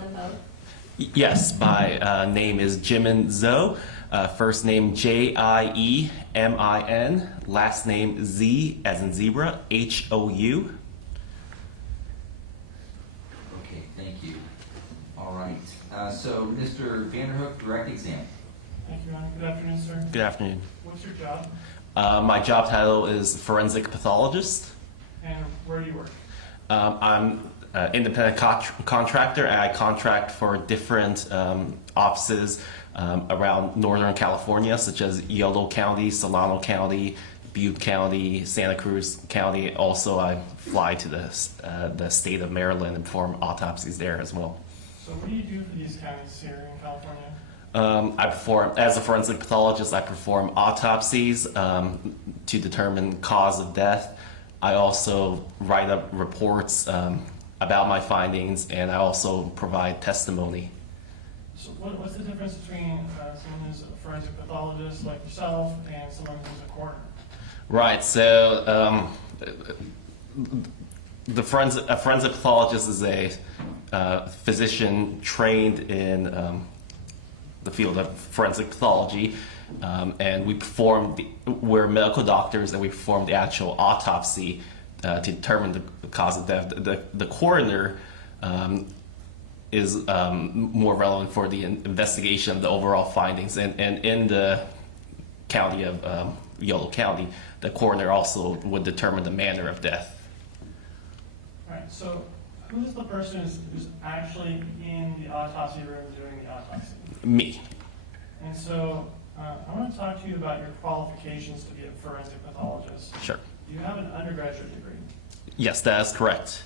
on them both? Yes, my name is Jimin Zhou. First name Jiemin, last name Z as in zebra, Hou. Okay, thank you. All right. So, Mr. Vanderhook, direct exam. Thank you, Ron. Good afternoon, sir. Good afternoon. What's your job My job title is forensic pathologist. and where do you work? I'm an independent contractor, and I contract for different offices around Northern California, such as Yolo County, Solano County, Butte County, Santa Cruz County. Also, I fly to the state of Maryland and perform autopsies there as well. So what do you do for these counties here in California? As a forensic pathologist, I perform autopsies to determine cause of death. I also write up reports about my findings, and I also provide testimony. So what's the difference between someone who's a forensic pathologist like yourself and someone who's a coroner? Right, so a forensic pathologist is a physician trained in the field of forensic pathology, and we're medical doctors, and we perform the actual autopsy to determine the cause of death. The coroner is more relevant for the investigation of the overall findings, and in the county of Yolo County, the coroner also would determine the manner of death. All right, so who's the person who's actually in the autopsy room doing the autopsy? Me. And so I want to talk to you about your qualifications to be a forensic pathologist. Sure. You have an undergraduate degree. Yes, that is correct.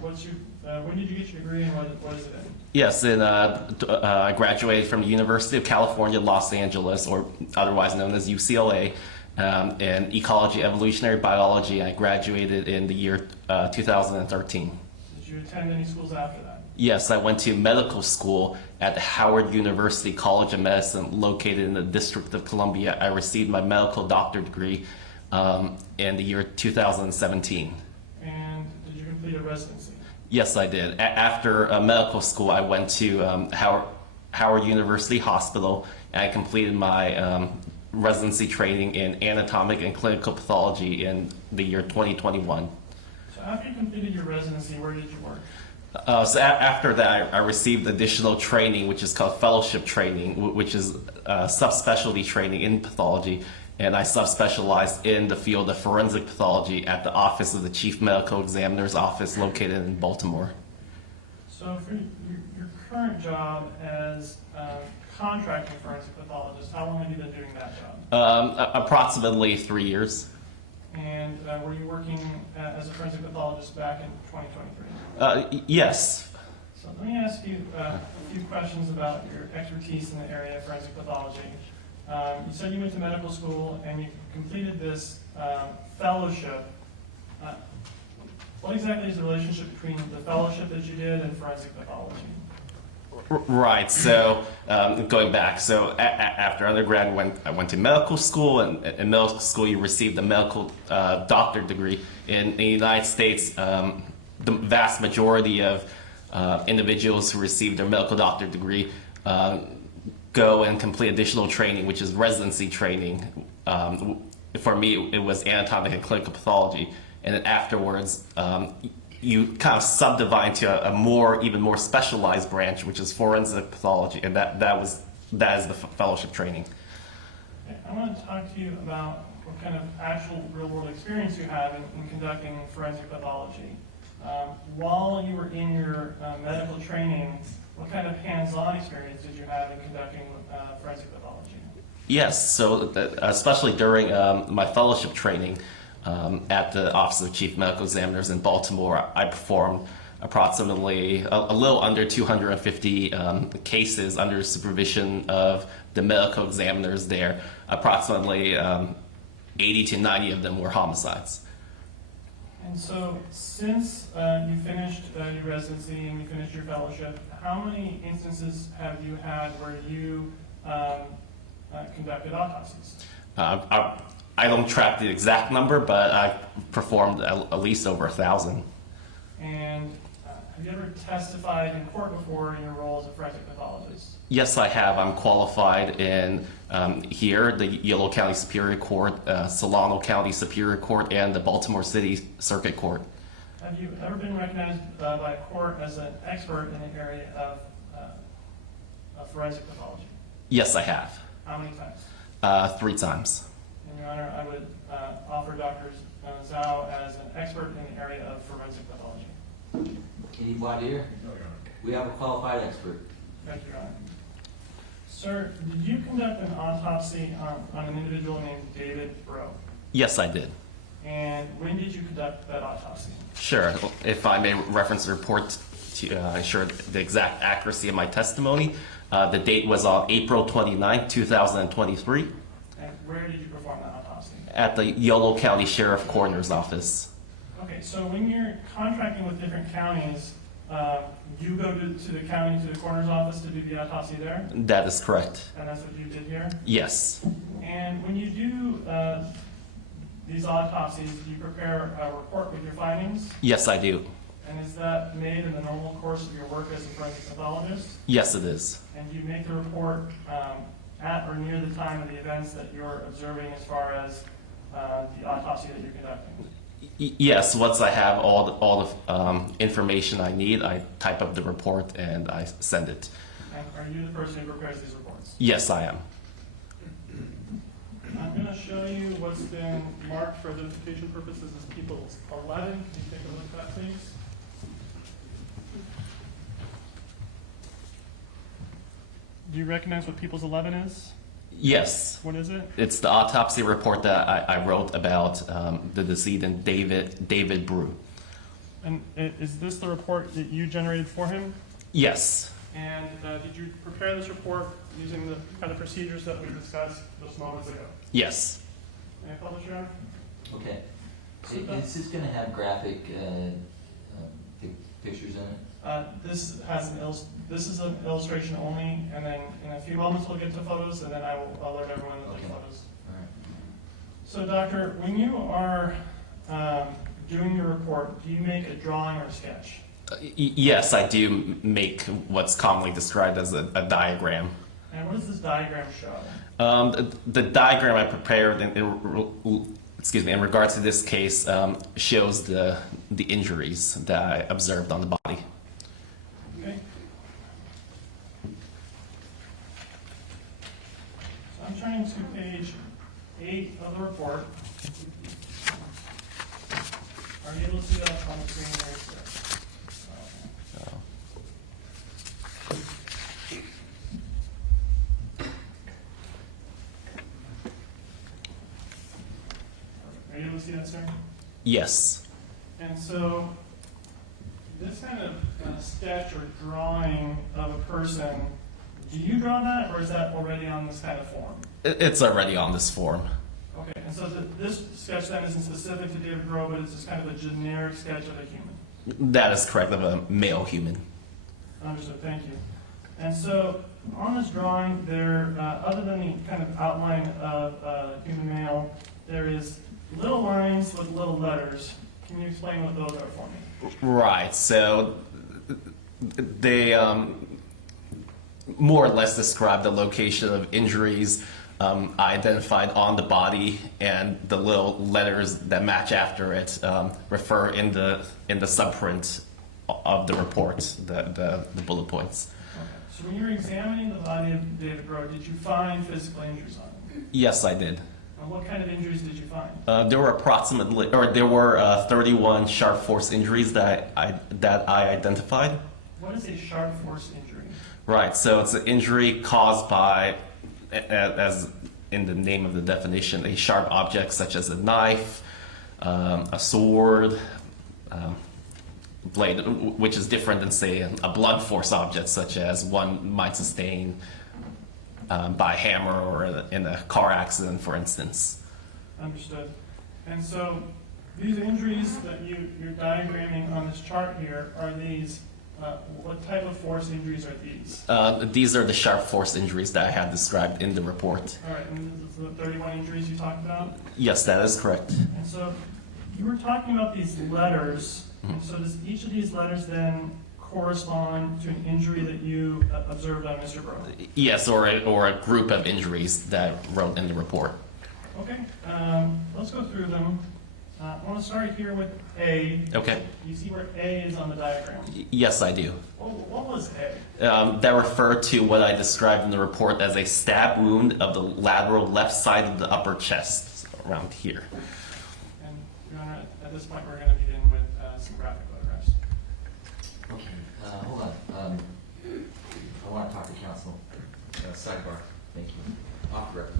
When did you get your degree and what is it in? Yes, and I graduated from the University of California, Los Angeles, or otherwise known as UCLA, in ecology, evolutionary biology. I graduated in the year 2013. Did you attend any schools after that? Yes, I went to medical school at the Howard University College of Medicine, located in the District of Columbia. I received my medical doctorate degree in the year 2017. And did you complete a residency? Yes, I did. After medical school, I went to Howard University Hospital, and I completed my residency training in anatomic and clinical pathology in the year 2021. So after you completed your residency, where did you work? So after that, I received additional training, which is called fellowship training, which is subspecialty training in pathology. And I subspecialized in the field of forensic pathology at the Office of the Chief Medical Examiner's Office located in Baltimore. So for your current job as contracting forensic pathologist, how long have you been doing that job? Approximately 3 years. And were you working as a forensic pathologist back in 2023? Yes. So let me ask you a few questions about your expertise in the area of forensic pathology. You said you went to medical school and you completed this fellowship. What exactly is the relationship between the fellowship that you did and forensic pathology? Right. So going back, so after undergrad, I went to medical school, and in medical school you received a medical doctorate degree. In the United States, the vast majority of individuals who receive their medical doctorate degree go and complete additional training, which is residency training. For me, it was anatomic and clinical pathology, and then afterwards, you kind of subdivide to even more specialized branch, which is forensic pathology, and that is the fellowship training. Okay, I want to talk to you about what kind of actual real-world experience you have in conducting forensic pathology. While you were in your medical training, what kind of hands-on experience did you have in conducting forensic pathology? Yes, so especially during my fellowship training at the Office of Chief Medical Examiners in Baltimore, I performed approximately a little under 250 cases under supervision of the medical examiners there. Approximately 80 to 90 of them were homicides. And so, since you finished your residency and you finished your fellowship, how many instances have you had where you conducted autopsies? I don't track the exact number, but I performed at least over 1,000. And Have you ever testified in court before in your role as a forensic pathologist? Yes, I have. I'm qualified in here, the Yolo County Superior Court, Solano County Superior Court, and the Baltimore City Circuit Court. Have you ever been recognized by a court as an expert in the area of forensic pathology? Yes, I have. How many times? 3 times. And Your Honor, I would offer Dr. Zhao as an expert in the area of forensic pathology. Any voir dire? We have a qualified expert. Thank you, Your Honor. Sir, did you conduct an autopsy on an individual named David Breaux? Yes, I did. And when did you conduct that autopsy? Sure. If I may reference the report to ensure the exact accuracy of my testimony, the date was on April 29, 2023, And where did you perform that autopsy? at the Yolo County Sheriff Coroner's Office. Okay, so when you're contracting with different counties, you go to the county, to the coroner's office to do the autopsy there? That is correct. And that's what you did here? Yes. And when you do these autopsies, do you prepare a report with your findings? Yes, I do. And is that made in the normal course of your work as a forensic pathologist? Yes, it is. And do you make the report at or near the time of the events that you're observing as far as the autopsy that you're conducting? Yes, once I have all the information I need, I type up the report and I send it. And are you the person who prepares these reports? Yes, I am. I'm going to show you what's been marked for identification purposes as People's 11. Can you take a look at that, please? Do you recognize what People's 11 is? Yes. What is it? It's the autopsy report that I wrote about the decedent David Breaux. And is this the report that you generated for him? Yes. And did you prepare this report using the kind of procedures that we discussed just moments ago? Yes. May I publish, Your Honor? Okay. Is this going to have graphic pictures in it? This is an illustration only, and then in a few moments we'll get to photos, and then I will alert everyone that there's Okay. photos. All right. So, Doctor, when you are doing your report, do you make a drawing or a sketch? Yes, I do make what's commonly described as a diagram. And what does this diagram show? The diagram I prepared in regards to this case shows the injuries that I observed on the body. Okay. So I'm turning to page 8 of the report. Are you able to see that on the screen there, sir? Are you able to see that, sir? Yes. And so, this kind of sketch or drawing of a person, do you draw that, or is that already on this kind of form? It's already on this form. Okay, and so this sketch then isn't specific to David Breaux, but it's just kind of a generic sketch of a human. That is correct, of a male human. Understood, thank you. And so, on this drawing, there, other than the kind of outline of a human male, there is little lines with little letters. Can you explain what those are for me? Right, so they more or less describe the location of injuries identified on the body, and the little letters that match after it refer in the subprint of the report, the bullet points. Okay. So when you were examining the body of David Breaux, did you find physical injuries on him? Yes, I did. And what kind of injuries did you find? There were 31 sharp force injuries that I identified. What is a sharp force injury? Right, so it's an injury caused by, as in the name of the definition, a sharp object such as a knife, a sword, blade, which is different than, say, a blunt force object such as one might sustain by a hammer or in a car accident, for instance. Understood. And so these injuries that you're diagramming on this chart here, are these, what type of force injuries are these? These are the sharp force injuries that I have described in the report. All right, and this is the 31 injuries you talked about? Yes, that is correct. And so you were talking about these letters, and so does each of these letters then correspond to an injury that you observed on Mr. Breaux? Yes, or a group of injuries that wrote in the report. Okay, let's go through them. I want to start here with A. Okay. You see where A is on the diagram? Yes, I do. What was A? That referred to what I described in the report as a stab wound of the lateral left side of the upper chest, around here. And Your Honor, at this point, we're going to begin with some graphic photographs. Okay, hold on. I want to talk to counsel. Sidebar. Thank you. Off the record.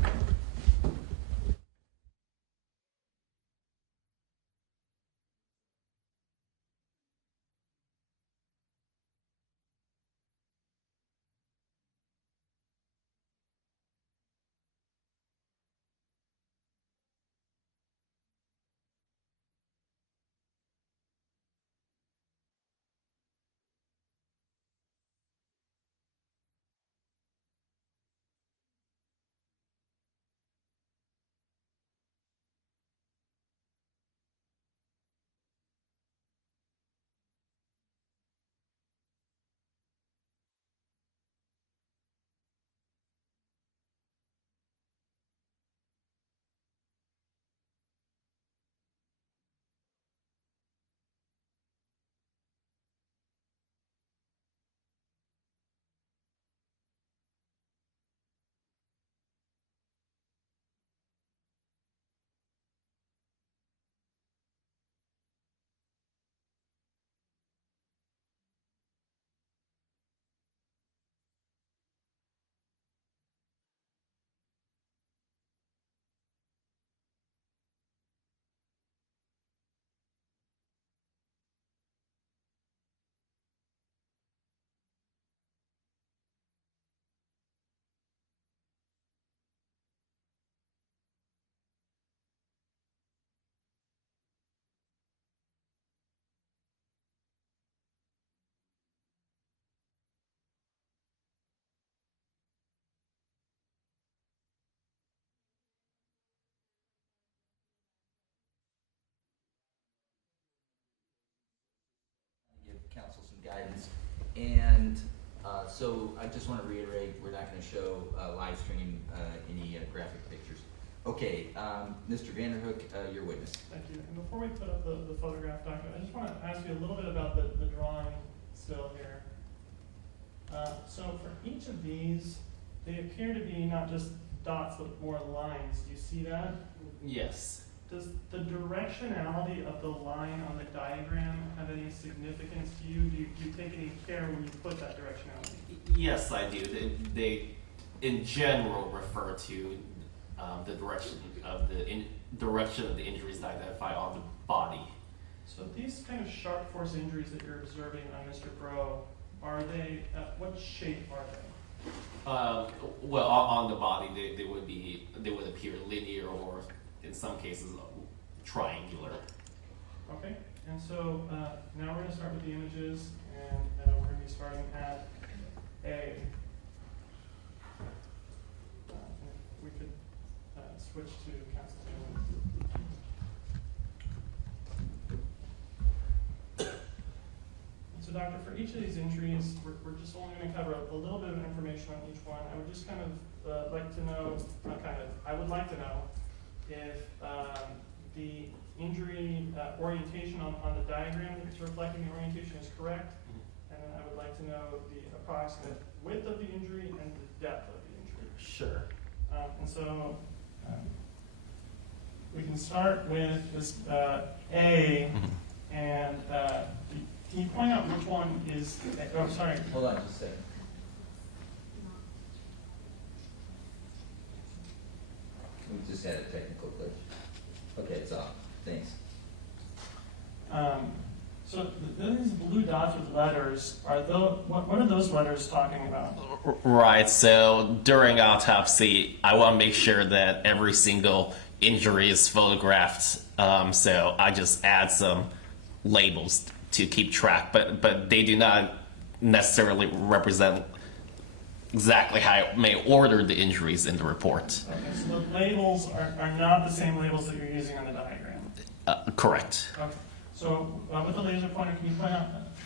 Give counsel some guidance. And so I just want to reiterate, we're not going to show live stream any graphic pictures. Okay, Mr. Vanderhook, your witness. Thank you. And before we put up the photograph document, I just want to ask you a little bit about the drawing still here. So for each of these, they appear to be not just dots, but more lines. Do you see that? Yes. Does the directionality of the line on the diagram have any significance to you? Do you take any care when you put that directionality? Yes, I do. They in general, refer to the direction of the injuries that identify on the body. So these kind of sharp force injuries that you're observing on Mr. Breaux, are they, what shape are they? Well, on the body, they would appear linear, or in some cases triangular. Okay, and so now we're going to start with the images, and we're going to be starting at A. If we could switch to counsel table. So doctor, for each of these injuries, we're just only going to cover a little bit of information on each one. I would just kind of like to know, I would like to know if the injury orientation on the diagram that's reflecting the orientation is correct, and then I would like to know the approximate width of the injury and the depth of the injury. Sure. And so we can start with this A, and can you point out which one is, oh, sorry. Hold on just a second. We just had a technical glitch. Okay, it's off. Thanks. So these blue dots with letters, are those, what are those letters talking about? Right, so during autopsy, I want to make sure that every single injury is photographed, so I just add some labels to keep track, but they do not necessarily represent exactly how I may order the injuries in the report. Okay, so the labels are not the same labels that you're using on the diagram. Correct. Okay, So with the laser pointer, can you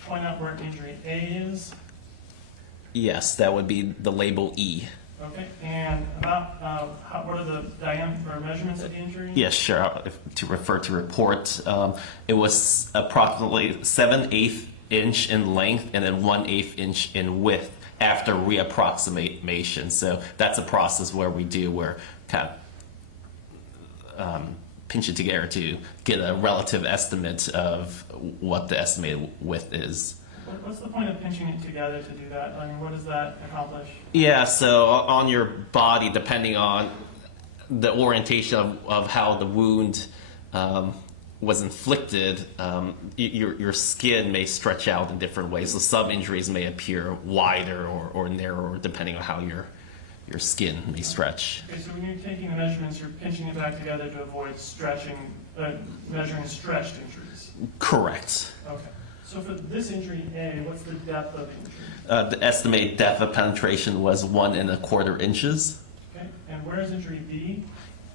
point out where injury A is? Yes, that would be the label E. Okay, and about what are the diameter or measurements of the injury? Yes, sure. To refer to report, it was approximately 7/8 inch in length and then 1/8 inch in width after reapproximation. So that's a process where we're kind of pinch it together to get a relative estimate of what the estimated width is. What's the point of pinching it together to do that? I mean, what does that accomplish? Yeah, so on your body, depending on the orientation of how the wound was inflicted, your skin may stretch out in different ways. So some injuries may appear wider or narrower depending on how your skin may stretch. Okay, so when you're taking the measurements, you're pinching it back together to avoid measuring stretched injuries. Correct. Okay. So for this injury A, what's the depth of the injury? The estimated depth of penetration was 1¼ inches. Okay, and where is injury B?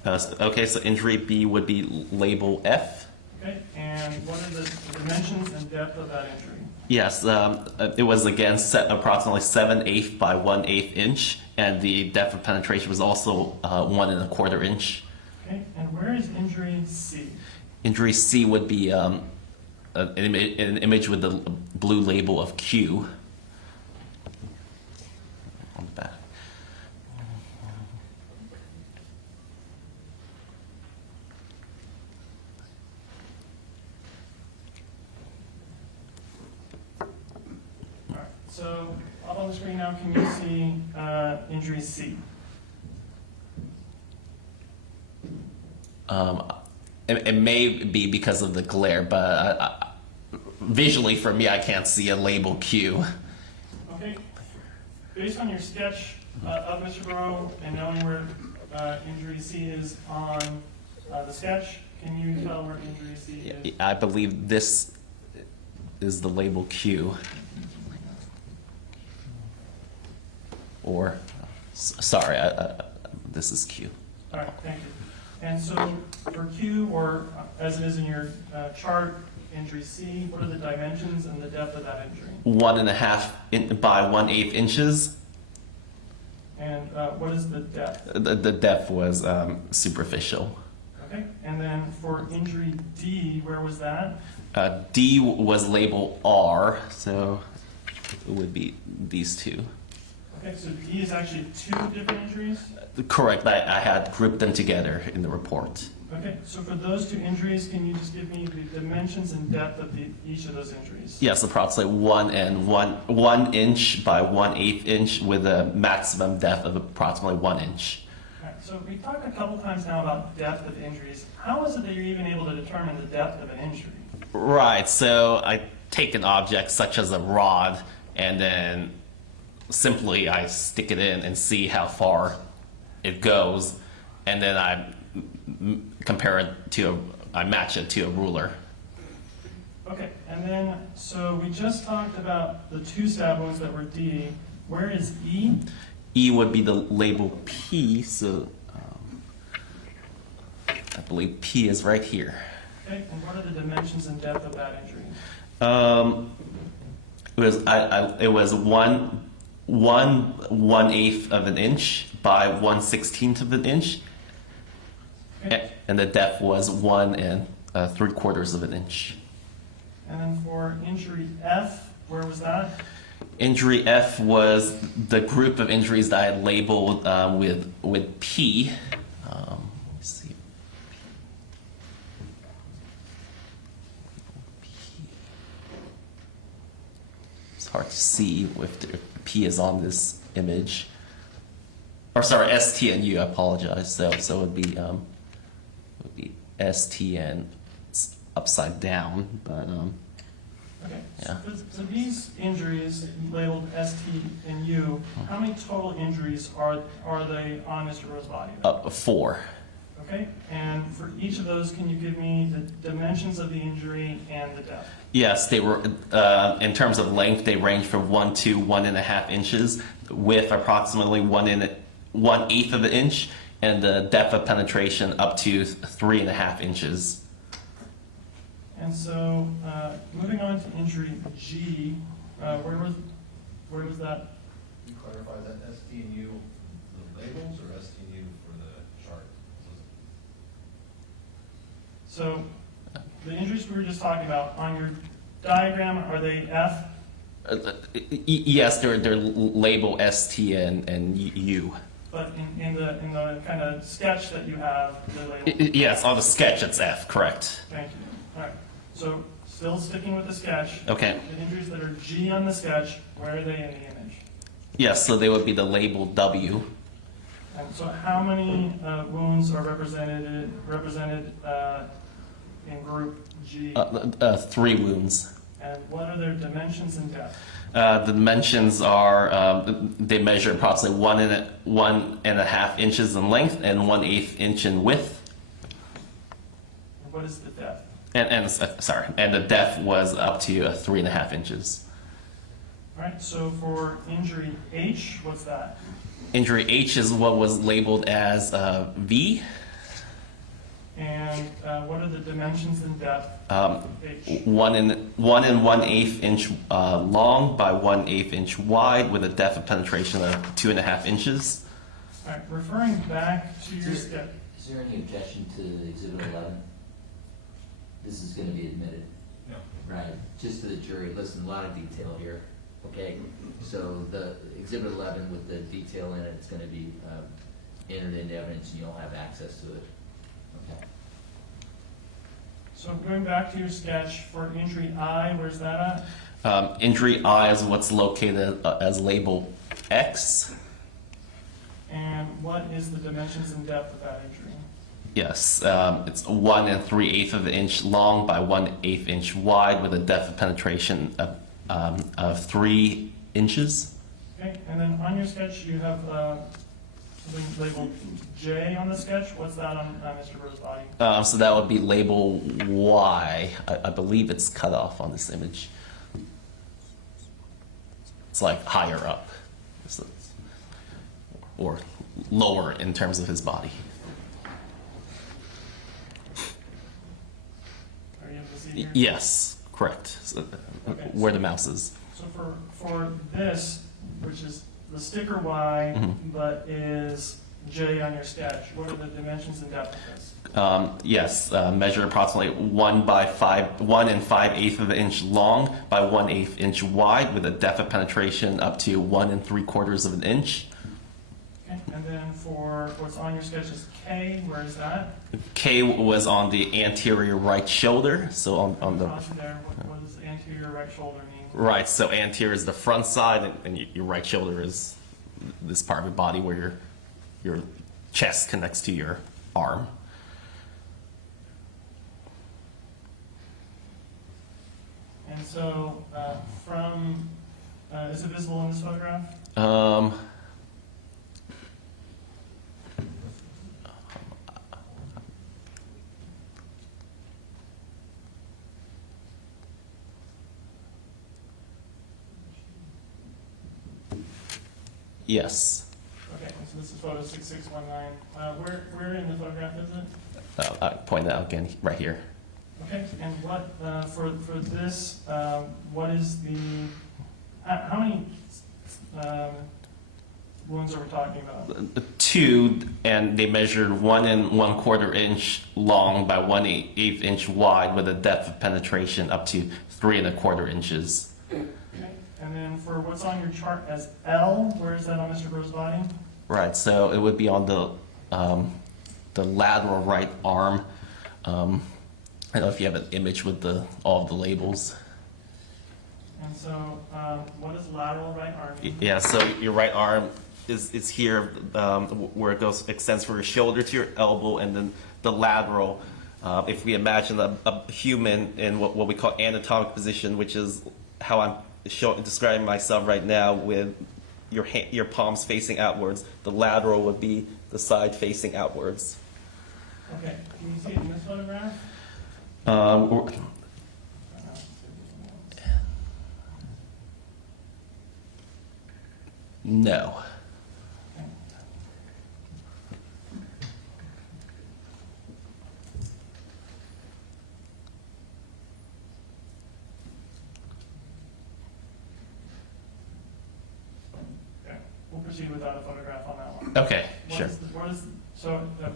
Okay, so injury B would be label F. Okay, and what are the dimensions and depth of that injury? Yes, it was again set approximately 7/8 by 1/8 inch, and the depth of penetration was also 1¼ inch. Okay, and where is injury C? Injury C would be an image with the blue label of Q on the back. All right, so up on the screen now, can you see injury C? It may be because of the glare, but visually for me, I can't see a label Q. Okay, based on your sketch of Mr. Breaux and knowing where injury C is on the sketch, can you tell where injury C is? I believe this is the label Q. Or, sorry, this is Q. All right, thank you. And so for Q, or as it is in your chart, injury C, what are the dimensions and the depth of that injury? 1½ by 1/8 inches. And what is the depth? The depth was superficial. Okay, and then for injury D, where was that? D was labeled R, so it would be these two. Okay, so D is actually two different injuries? Correct, I had grouped them together in the report. Okay, so for those two injuries, can you just give me the dimensions and depth of each of those injuries? Yes, approximately 1 inch by 1/8 inch with a maximum depth of approximately 1 inch. All right, so we talked a couple times now about depth of injuries. How is it that you're even able to determine the depth of an injury? Right, so I take an object such as a rod and then simply I stick it in and see how far it goes, and then I compare it to I match it to a ruler. Okay, and then, so we just talked about the two stab wounds that were D. Where is E? E would be the label P, so I believe P is right here. Okay, and what are the dimensions and depth of that injury? It was 1/8 of an inch by 1/16 of an inch, Okay, and the depth was 1 3/4 of an inch. and then for injury F, where was that? Injury F was the group of injuries that I had labeled with P. Let's see. It's hard to see if the P is on this image. Or sorry, ST and U. I apologize. So it would be ST and it's upside down, but Okay, Yeah. so these injuries labeled ST and U, how many total injuries are they on Mr. Breaux's body? 4. Okay, and for each of those, can you give me the dimensions of the injury and the depth? Yes, they were, in terms of length, they range from 1 to 1½ inches, width approximately 1/8 of an inch, and the depth of penetration up to 3½ inches. And so, moving on to injury G, where was that? Can you clarify that ST and U, the labels, or ST and U for the chart? So, the injuries we were just talking about, on your diagram, are they F? Yes, they're label ST and U. But in the kind of sketch that you have, they're labeled. Yes, on the sketch it's F, correct. Thank you. All right. So, still sticking with the sketch. Okay. The injuries that are G on the sketch, where are they in the image? Yes, so they would be the label W. And so, how many wounds are represented in group G? 3 wounds. And what are their dimensions and depth? The dimensions are, they measure approximately 1.5 inches in length and 1/8 inch in width. And what is the depth? And the depth was up to 3.5 inches. All right. So for injury H, what's that? Injury H is what was labeled as V. And what are the dimensions and depth? H. 1 1/8 inch long by 1/8 inch wide with a depth of penetration of 2.5 inches. All right. Referring back to your sketch. Is there any objection to Exhibit 11? This is gonna be admitted. No. Right, just to the jury, listen, a lot of detail here, okay? So the Exhibit 11 with the detail in it, it's gonna be entered into evidence and you'll have access to it. Okay. So going back to your sketch for injury I, where's that at? Injury I is what's located as label X. And what is the dimensions and depth of that injury? Yes, it's 1 3/8 of an inch long by 1/8 inch wide with a depth of penetration of 3 inches. Okay, and then on your sketch, you have something labeled J on the sketch. What's that on Mr. Breaux's body? So that would be label Y. I believe it's cut off on this image. It's like higher up. So or lower in terms of his body. Are you able to see here? Yes, correct. So, Okay, where so- the mouse is. So for this, which is the sticker Y, Mhm. but is J on your sketch, what are the dimensions and depth of this? Yes, measured approximately 1 5/8 of an inch long by 1/8 inch wide with a depth of penetration up to 1 3/4 of an inch. Okay, and then for what's on your sketch is K, where is that? K was on the anterior right shoulder, so on the Cross there, what does anterior right shoulder mean? right. So anterior is the front side, and your right shoulder is this part of your body where your chest connects to your arm. And so from, is it visible in this photograph? Yes. Okay, so this is photo 6619. Where in the photograph is it? I point that out again right here. Okay, and what, for this, what is the, how many wounds are we talking about? 2, and they measured 1 1/4 inch long by 1/8 inch wide with a depth of penetration up to 3 1/4 inches. Okay, and then for what's on your chart as L, where is that on Mr. Breaux's body? Right, so it would be on the lateral right arm. I don't know if you have an image with all of the labels. And so, what is lateral right arm mean? Yeah, so your right arm is here where it extends from your shoulder to your elbow, and then the lateral. If we imagine a human in what we call anatomic position, which is how I'm describing myself right now, with your palms facing outwards, the lateral would be the side facing outwards. Okay, can you see it in this photograph? No. proceed without a photograph on that one. Okay, sure.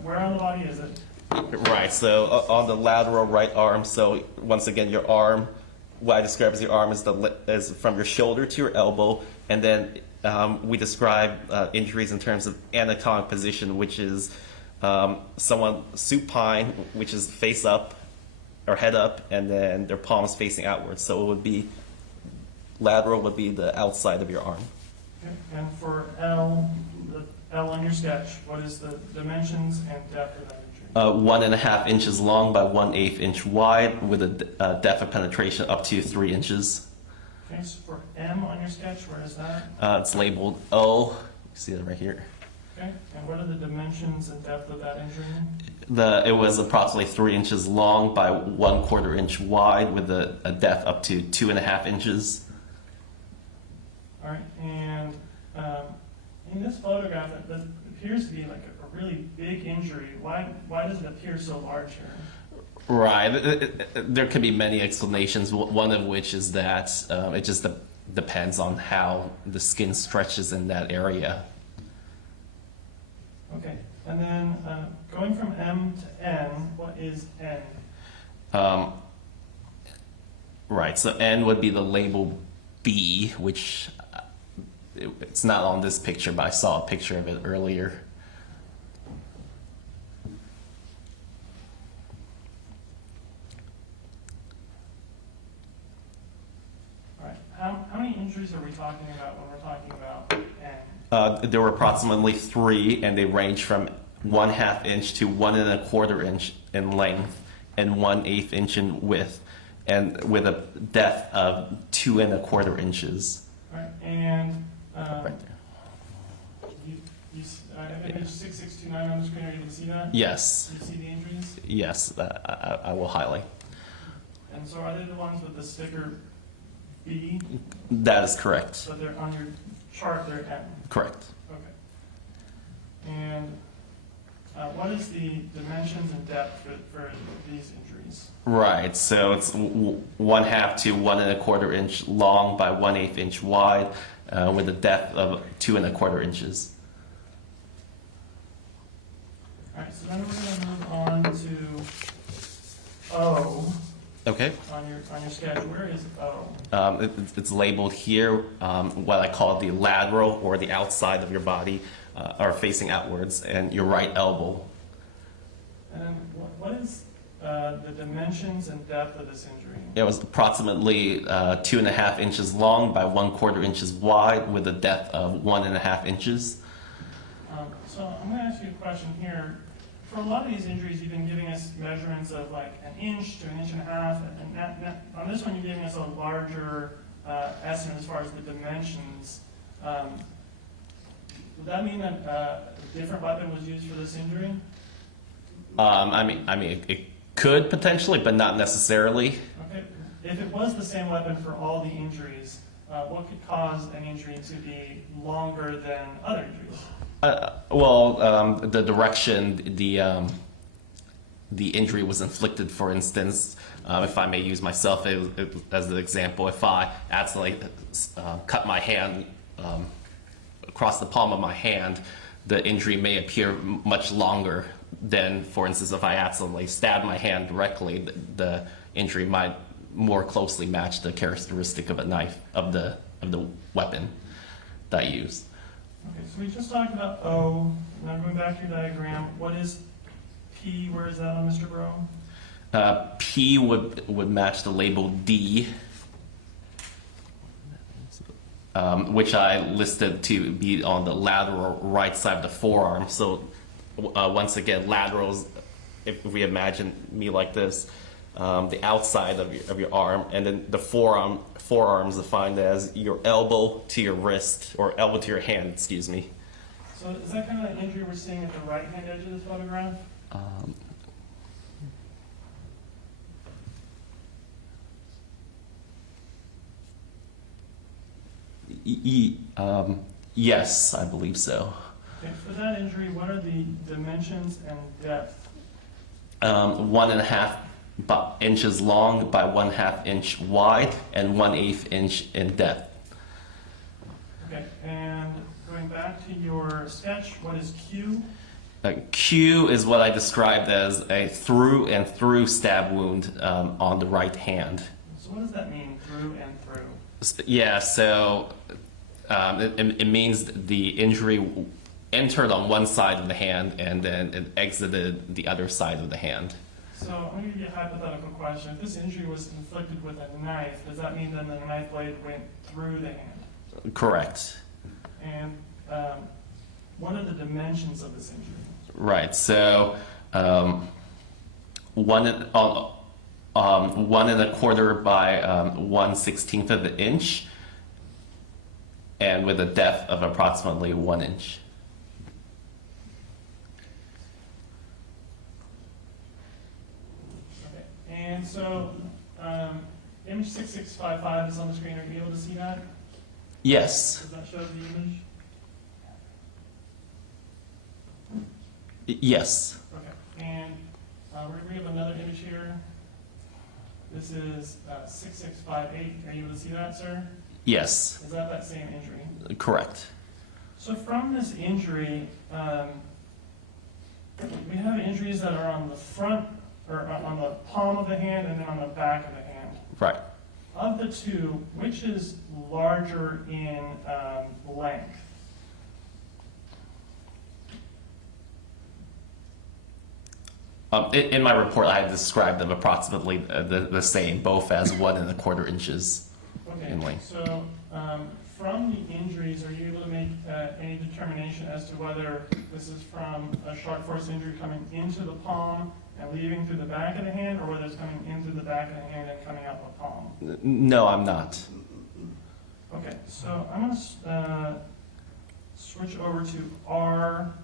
Where on the body is it? Right, so on the lateral right arm, so once again, your arm, what I describe as your arm is from your shoulder to your elbow, and then we describe injuries in terms of anatomic position, which is someone supine, which is face up or head up, and then their palms facing outwards. So it would be lateral would be the outside of your arm. Okay. And for L, the L on your sketch, what is the dimensions and depth of that injury? 1.5 inches long by 1/8 inch wide, with a depth of penetration up to 3 inches. Okay, so for M on your sketch, where is that? It's labeled O. You see it right here. Okay, and what are the dimensions and depth of that injury? It was approximately 3 inches long by 1/4 inch wide, with a depth up to 2.5 inches. All right, and in this photograph, that appears to be like a really big injury. Why does it appear so large here? Right. There could be many explanations. One of which is that it just depends on how the skin stretches in that area. Okay, and then going from M to N, what is N? Right. So N would be the label B, which it's not on this picture, but I saw a picture of it earlier. All right, how many injuries are we talking about when we're talking about N? There were approximately 3, and they range from 1/2 inch to 1.25 inch in length and 1/8 inch in width, and with a depth of 2.25 inches. All right, and Right there. I have page 6629 on the screen. Are you able to see that? Yes, Do you see the injuries? yes, I will highlight. And so are they the ones with the sticker B? That is correct. So they're on your chart, they're N. Correct. Okay. And what is the dimensions and depth for these injuries? Right, so it's 1/2 to 1.25 inch long by 1/8 inch wide, with a depth of 2.25 inches. All right, so then we're going to move on to O Okay. on your sketch. Where is O? It's labeled here, what I call the lateral, or the outside of your body, are facing outwards, and your right elbow. And then what is the dimensions and depth of this injury? It was approximately 2.5 inches long by 1/4 inches wide, with a depth of 1.5 inches. So I'm going to ask you a question here. For a lot of these injuries, you've been giving us measurements of like 1 inch to 1.5 inches, and on this one, you're giving us a larger estimate as far as the dimensions. Would that mean that a different weapon was used for this injury? I mean, it could potentially, but not necessarily. Okay. If it was the same weapon for all the injuries, what could cause an injury to be longer than other injuries? The direction the injury was inflicted, for instance, if I may use myself as an example, if I accidentally cut my hand across the palm of my hand, the injury may appear much longer than, for instance, if I accidentally stabbed my hand directly, the injury might more closely match the characteristic of a knife, of the weapon that I used. Okay, so we just talked about O. Now going back to your diagram, what is P? Where is that on Mr. Breaux? P would match the label D, which I listed to be on the lateral right side of the forearm. So once again, laterals, if we imagine me like this, the outside of your arm, and then the forearm is defined as your elbow to your wrist, or elbow to your hand, excuse me. So is that kind of the injury we're seeing at the right-hand edge of this photograph? Yes, I believe so. Okay, for that injury, what are the dimensions and depth? 1.5 inches long by 1/2 inch wide, and 1/8 inch in depth. Okay, and going going back to your sketch, what is Q? Q is what I described as a through and through stab wound on the right hand. So what does that mean, through and through? Yeah, so it means the injury entered on one side of the hand and then it exited the other side of the hand. So I'm going to give you a hypothetical question. If this injury was inflicted with a knife, does that mean then the knife blade went through the hand? Correct. And what are the dimensions of this injury? Right. So 1.25 by 1/16 of an inch, and with a depth of approximately 1 inch. Okay. And so image 6655 is on the screen. Are you able to see that? Yes. Does that show the image? Yes. Okay. And we have another image here. This is 6658. Are you able to see that, sir? Yes. Is that same injury? Correct. So from this injury, we have injuries that are on the front, or on the palm of the hand, and then on the back of the hand. Right. Of the two, which is larger in length? In my report, I described them approximately the same, both as 1.25 inches Okay, in length. so from the injuries, are you able to make any determination as to whether this is from a sharp force injury coming into the palm and leaving through the back of the hand, or whether it's coming in through the back of the hand and coming out the palm? No, I'm not. Okay, so I'm going to switch over to R,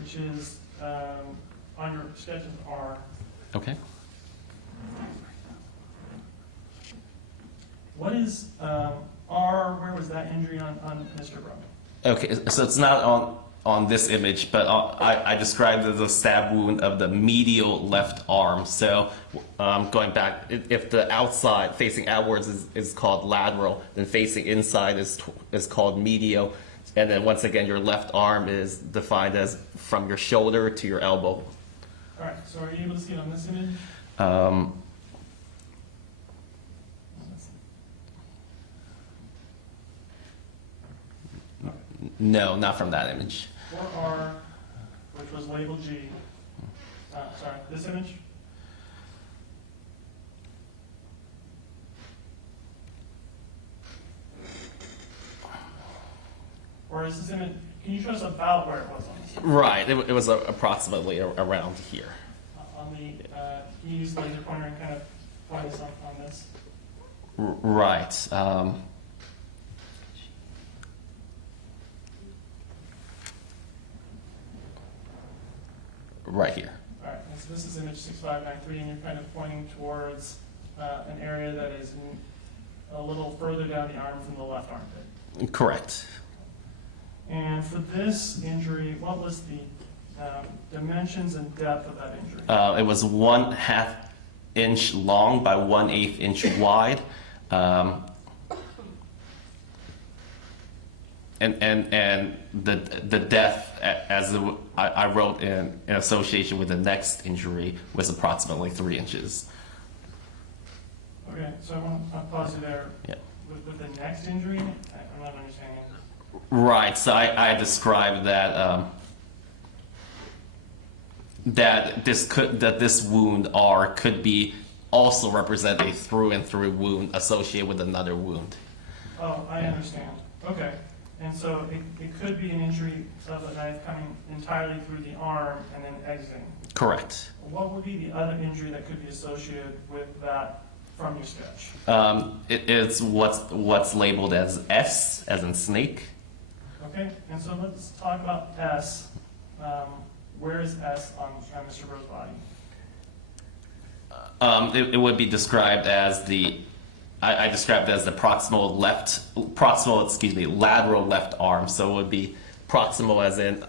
which is on your sketch is R. Okay. What is R? Where was that injury on Mr. Breaux? Okay, so it's not on this image, but I described it as a stab wound of the medial left arm. So going back, if the outside facing outwards is called lateral, then facing inside is called medial, and then once again your left arm is defined as from your shoulder to your elbow. All right, so are you able to see it on this image? No, not from that image. For R, which was labeled G. Sorry, this image? Or is this image, can you show us about where it was on this? Right, it was approximately around here. On the, can you use laser pointer and kind of point us on this? Right. Right here. All right, and so this is image 6593, and you're kind of pointing towards an area that is a little further down the arm from the left armpit. Correct. And for this injury, what was the dimensions and depth of that injury? It was 1/2 inch long by 1/8 inch wide. And the depth, as I wrote in association with the next injury, was approximately 3 inches. Okay, so I want to pause you there. Yeah. With the next injury, I'm not understanding. Right. So I described that that this wound R could be also represent a through and through wound associated with another wound. Oh, I understand. Okay. And so it could be an injury of a knife coming entirely through the arm and then exiting. Correct. What would be the other injury that could be associated with that from your sketch? It's what's labeled as S, as in snake. Okay, and so let's talk about S. Where is S on Mr. Breaux's body? It would be described as I described it as the lateral left arm. So it would be proximal as in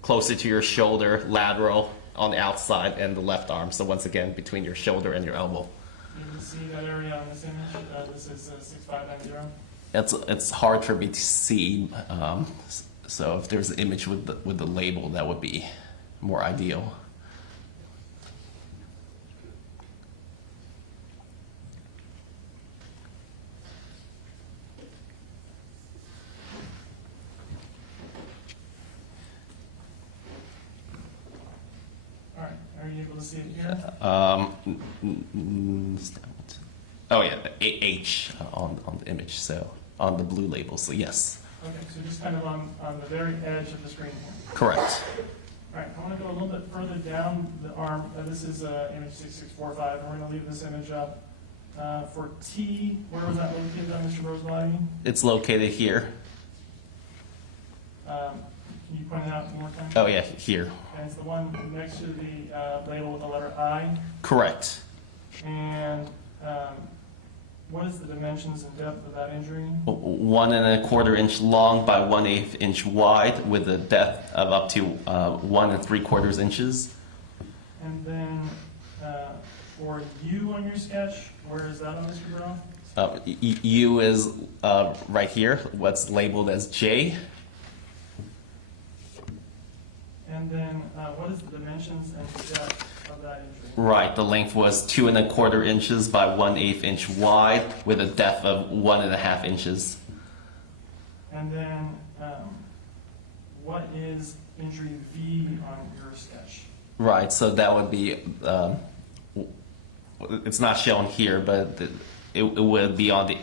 closer to your shoulder, lateral on the outside, and the left arm. So once again, between your shoulder and your elbow. You can see that area on this image. This is 6590. It's hard for me to see. So if there's an image with the label, that would be more ideal. All right, are you able to see it here? Oh yeah, H on the image, so on the blue label, so yes. Okay, so just kind of on the very edge of the screen here. Correct. All right, I want to go a little bit further down the arm. This is image 6645, and we're going to leave this image up. For T, where was that located on Mr. Breaux's body? It's located here. Can you point it out one more time? Oh yeah, here. And it's the one next to the label with the letter I. Correct. And what is the dimensions and depth of that injury? 1 1/4 inch long by 1/8 inch wide, with a depth of up to 1 3/4 inches. And then for U on your sketch, where is that on Mr. Breaux? U is right here, what's labeled as J. And then what is the dimensions and depth of that injury? Right, the length was 2 1/4 inches by 1/8 inch wide, with a depth of 1 1/2 inches. And then what is injury V on your sketch? Right, so that would be, it's not shown here, but it would be on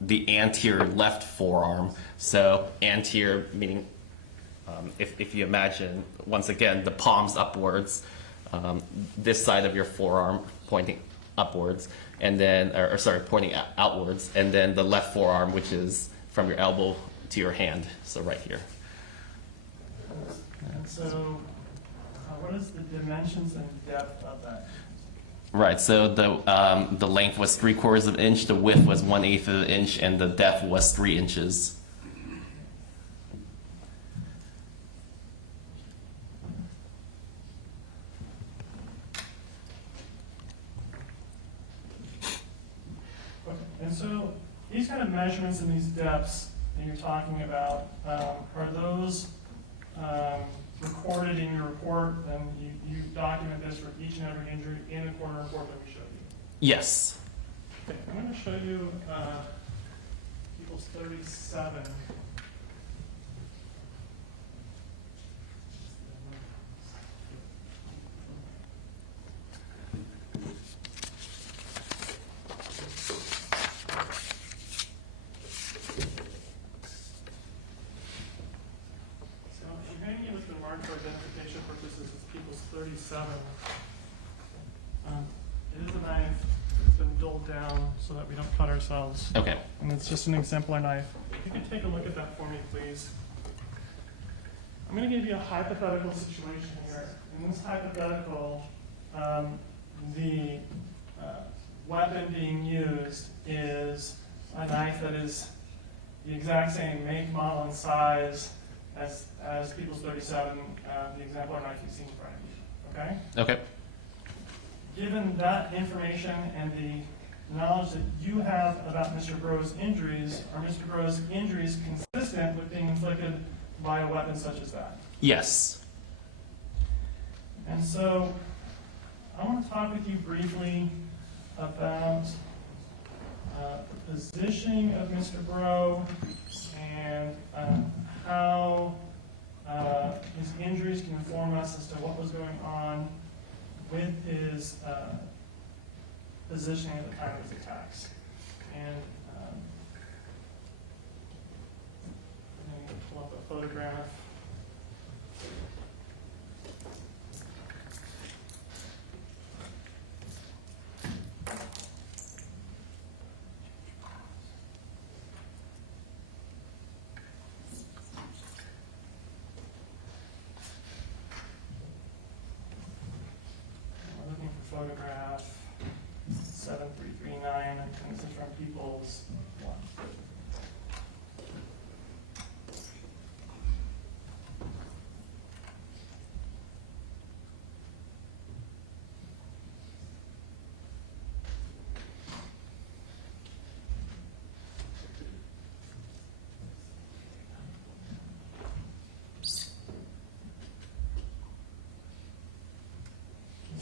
the anterior left forearm. So anterior meaning, if you imagine, once again, the palms upwards, this side of your forearm pointing upwards, and then, pointing outwards, and then the left forearm, which is from your elbow to your hand, so right here. And so what is the dimensions and depth of that? Right, so the length was 3/4 of an inch, the width was 1/8 of an inch, and the depth was 3 inches. Okay. And so these kind of measurements and these depths that you're talking about, are those recorded in your report, and you document this for each and every injury in the coroner report that we showed you? Yes. Okay, I'm going to show you people's 37. So I'm hanging it with the mark for identification purposes. It's people's 37. It is a knife. It's been dulled down so that we don't cut ourselves. Okay. And it's just an exemplar knife. If you could take a look at that for me, please. I'm going to give you a hypothetical situation here. In this hypothetical, the weapon being used is a knife that is the exact same make, model, and size as People's 37, the exemplar knife you've seen in front of you. Okay? Okay. Given that information and the knowledge that you have about Mr. Breaux's injuries, are Mr. Breaux's injuries consistent with being inflicted by a weapon such as that? Yes. And so I want to talk with you briefly about the positioning of Mr. Breaux and how his injuries can inform us as to what was going on with his positioning at the time of his attacks. And I'm going to pull up a photograph. We're looking for photograph 7339, and this is from People's 1.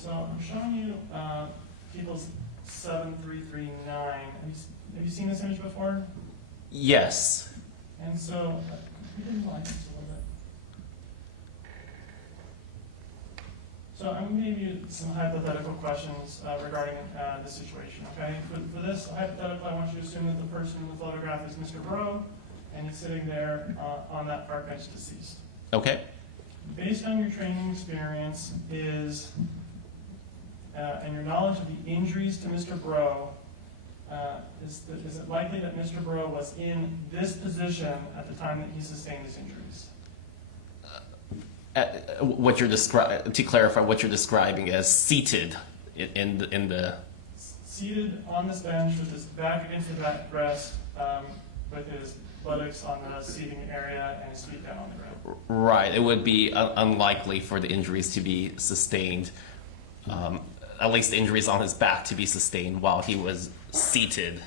So I'm showing you people's 7339. Have you seen this image before? Yes. And so, we didn't like this a little bit. So I'm going to give you some hypothetical questions regarding this situation, okay? For this hypothetical, I want you to assume that the person in the photograph is Mr. Breaux, and he's sitting there on that park bench deceased. Okay. Based on your training experience and your knowledge of the injuries to Mr. Breaux, is it likely that Mr. Breaux was in this position at the time that he sustained his injuries? To clarify, what you're describing as seated in the Seated on this bench with his back against the backrest, with his buttocks on the seating area and his feet down on the ground. right. It would be unlikely for the injuries to be sustained, at least the injuries on his back to be sustained while he was seated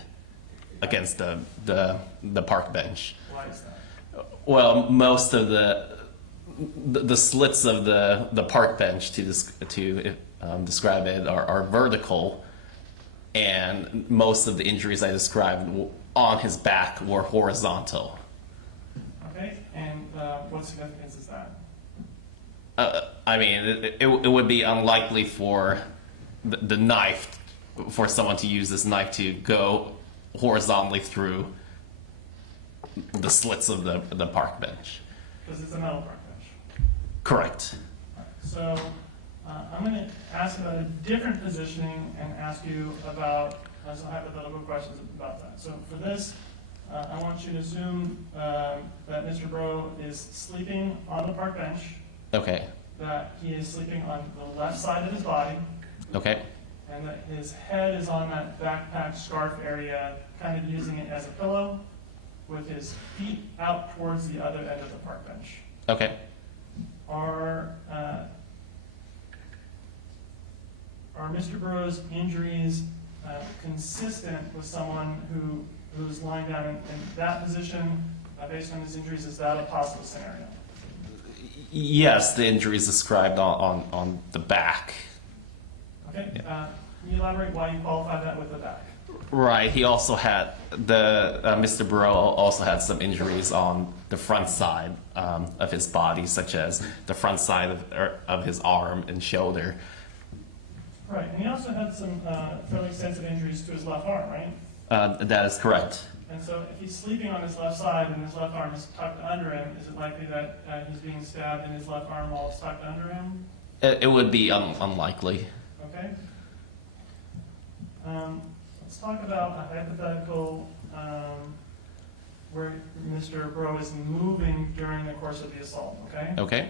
against the park bench. Why is that? Well, most of the slits of the park bench to describe it are vertical, and most of the injuries I described on his back were horizontal. Okay, and what significance is that? I mean, it would be unlikely for the knife, for someone to use this knife to go horizontally through the slits of the park bench. Because it's a metal park bench. Correct. So I'm going to ask about a different positioning and ask you about some hypothetical questions about that. So for this, I want you to assume that Mr. Breaux is sleeping on the park bench, Okay. that he is sleeping on the left side of his body, Okay. and that his head is on that backpack scarf area, kind of using it as a pillow, with his feet out towards the other end of the park bench. Okay. Are Mr. Breaux's injuries consistent with someone who's lying down in that position based on his injuries? Is that a possible scenario? Yes, the injuries described on the back. Okay. Yeah. Can you elaborate why you qualify that with the back? Right. He also had Mr. Breaux also had some injuries on the front side of his body, such as the front side of his arm and shoulder. Right, and he also had some fairly extensive injuries to his left arm, right? That is correct. And so if he's sleeping on his left side and his left arm is tucked under him, is it likely that he's being stabbed in his left arm while it's tucked under him? It would be unlikely. Okay. Let's talk about a hypothetical where Mr. Breaux is moving during the course of the assault, okay? Okay.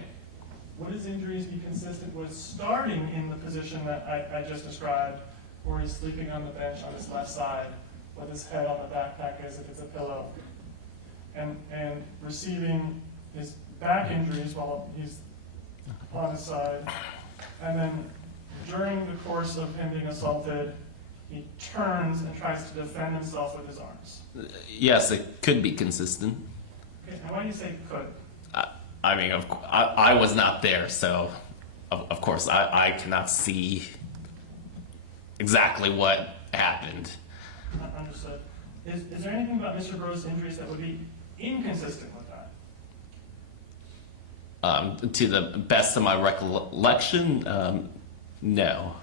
Would his injuries be consistent with starting in the position that I just described, where he's sleeping on the bench on his left side with his head on the backpack as if it's a pillow, and receiving his back injuries while he's on his side, and then during the course of him being assaulted, he turns and tries to defend himself with his arms? Yes, it could be consistent. Okay, and why do you say could? I mean, I was not there, so of course I cannot see exactly what happened. Understood. Is there anything about Mr. Breaux's injuries that would be inconsistent with that? To the best of my recollection, no.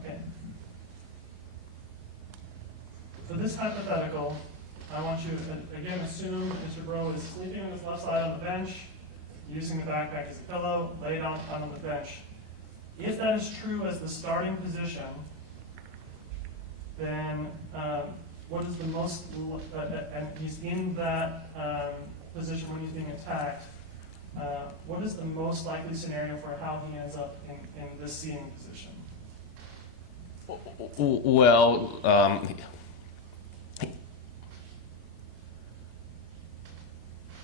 Okay. For this hypothetical, I want you to, again, assume Mr. Breaux is sleeping on his left side on the bench, using the backpack as a pillow, laid on the bench. If that is true as the starting position, then what is the most, and he's in that position when he's being attacked, what is the most likely scenario for how he ends up in this seating position?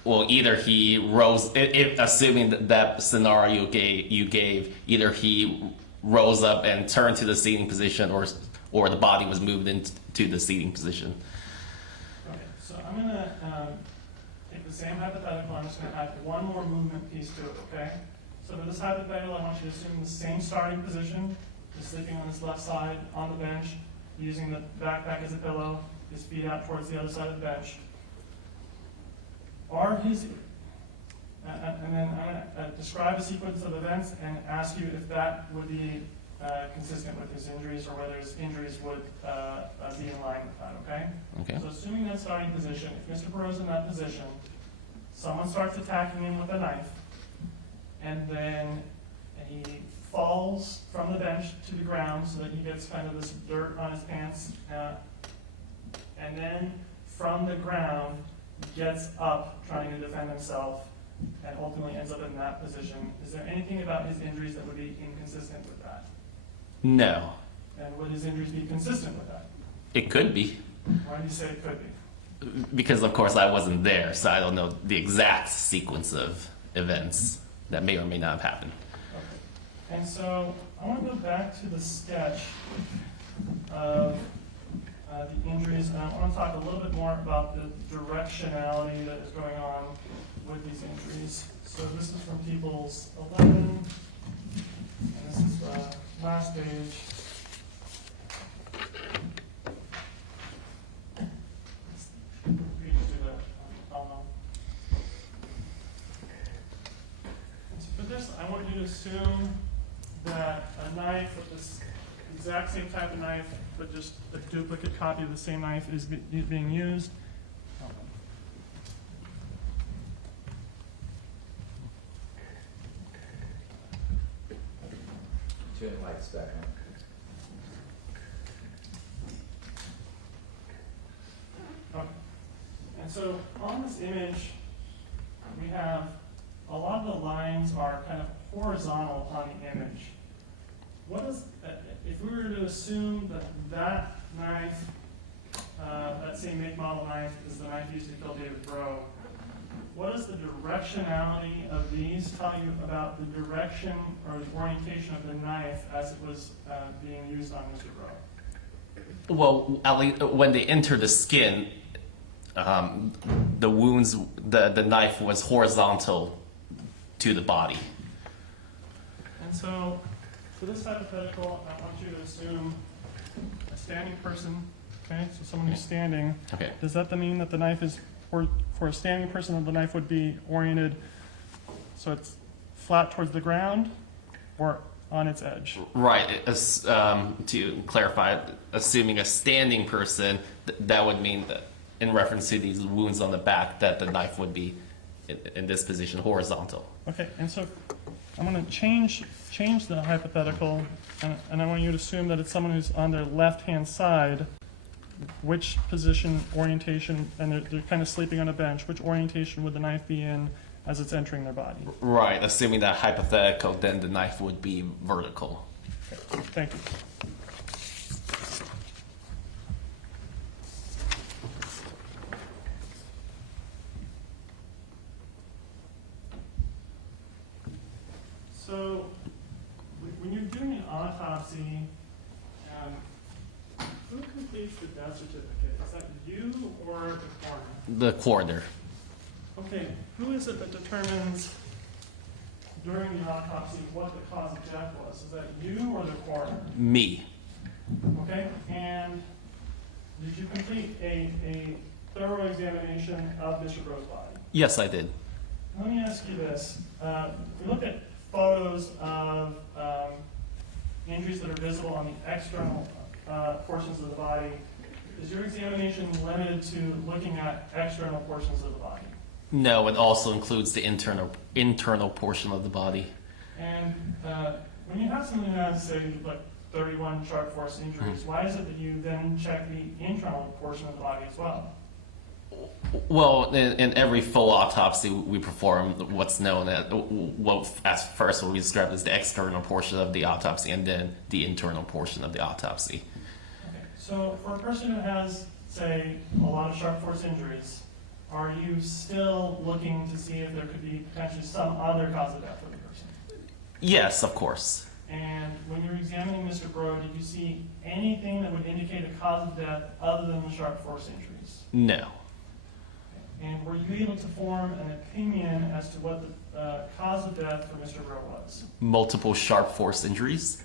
Well, either he rose, assuming that scenario you gave, either he rose up and turned to the seating position, or the body was moved into the seating position. Okay, so I'm gonna take the same hypothetical, I'm just gonna add one more movement piece to it, okay? So for this hypothetical, I want you to assume the same starting position, just sleeping on his left side on the bench, using the backpack as a pillow, his feet out towards the other side of the bench. Are his, and then I'm gonna describe a sequence of events and ask you if that would be consistent with his injuries or whether his injuries would be in line with that, okay? Okay. So assuming that starting position, if Mr. Breaux is in that position, someone starts attacking him with a knife, and then he falls from the bench to the ground so that he gets kind of this dirt on his pants, and then from the ground gets up trying to defend himself and ultimately ends up in that position. Is there anything about his injuries that would be inconsistent with that? No. And would his injuries be consistent with that? It could be. Why do you say it could be? Because, of course, I wasn't there, so I don't know the exact sequence of events that may or may not have happened. Okay. And so I want to go back to the sketch of the injuries, and I want to talk a little bit more about the directionality that is going on with these injuries. So this is from Peoples 11, and this is the last page. We just do that. I don't know. And so for this, I want you to assume that a knife with this exact same type of knife, but just a duplicate copy of the same knife is being used. Turn the lights back on. Okay. And so on this image, we have a lot of the lines are kind of horizontal on the image. What is, if we were to assume that that knife, that same make model knife is the knife used to kill David Breaux, what does the directionality of these tell you about the direction or the orientation of the knife as it was being used on Mr. Breaux? Well, at least when they enter the skin, the wounds, the knife was horizontal to the body. And so, for this hypothetical, I want you to assume a standing person, okay? So someone who's standing. Okay. Does that then mean that the knife is, for a standing person, the knife would be oriented so it's flat towards the ground or on its edge? Right. To clarify, assuming a standing person, that would mean that, in reference to these wounds on the back, that the knife would be in this position horizontal. Okay, and so I'm going to change the hypothetical, and I want you to assume that it's someone who's on their left-hand side. Which position, orientation, and they're kind of sleeping on a bench, which orientation would the knife be in as it's entering their body? Right, assuming that hypothetical, then the knife would be vertical. Okay, thank you. So, when you're doing an autopsy, who completes the death certificate? Is that you or the coroner? The coroner. Okay, who is it that determines during the autopsy what the cause of death was? Is that you or the coroner? Me. Okay, and did you complete a thorough examination of Mr. Breaux's body? Yes, I did. Let me ask you this. If we look at photos of injuries that are visible on the external portions of the body, is your examination limited to looking at external portions of the body? No, it also includes the internal portion of the body. And when you have someone who has, say, like 31 sharp force injuries, why is it that you then check the internal portion of the body as well? Well, in every full autopsy, we perform what's known as, at first what we describe as the external portion of the autopsy, and then the internal portion of the autopsy. Okay, so for a person who has, say, a lot of sharp force injuries, are you still looking to see if there could be potentially some other cause of death for the person? Yes, of course. And when you were examining Mr. Breaux, did you see anything that would indicate a cause of death other than the sharp force injuries? No. And were you able to form an opinion as to what the cause of death for Mr. Breaux was? Multiple sharp force injuries.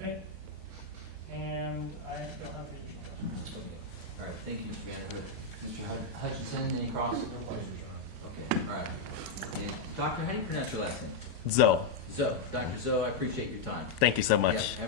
Okay? And I don't have the additional questions. Okay. All right, thank you, Mr. Vanderhook. Mr. Mr. Hutchinson, any cross? Okay, all right. And Doctor, how do you pronounce your last name? Zoe, Zoe. Dr. Zoe, I appreciate your time. thank you so much. Yeah,